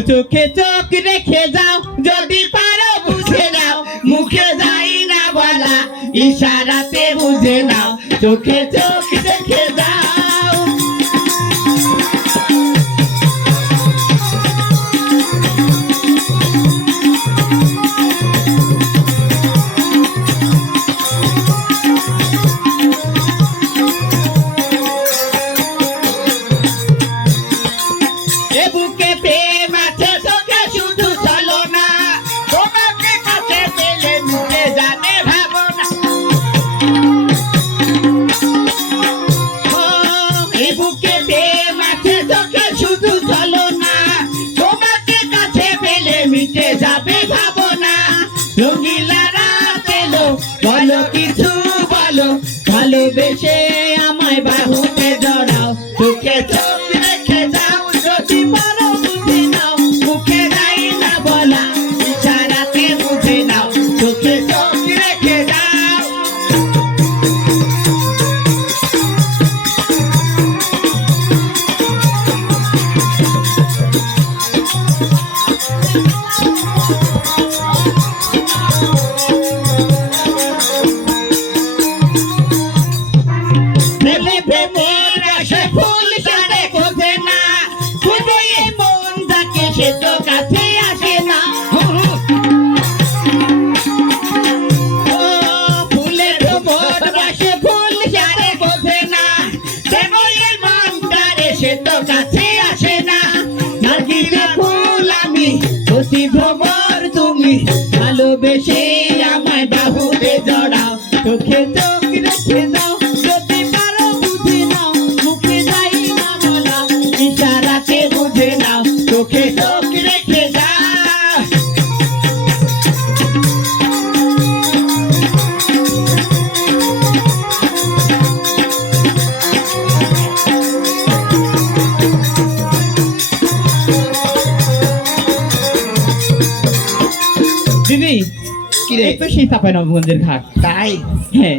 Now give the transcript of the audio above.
চোখে চোখ রেখে যাও, যদি পারো বুঝে নাও, মুখে যাই না বলা, ইশারাতে বুঝে নাও, চোখে চোখ রেখে যাও। বুকে প্রেম আছে তোকে শুধু চলো না তোমাকে কাছে পেলে মিটে যাবে ভাবনা। রঙিলা রাত এলো, বলো কিছু সে তো কাছে আসে না। ফুলের ফুল না। সে তো কাছে আসে না। ফুল আমি অতি ভ্রমর তুমি। ভালোবেসে আমায় বাহুতে জড়াও। চোখে চোখ দিদি কি রে? সেই চাপাই নবগঞ্জের ঘাট। তাই? হ্যাঁ।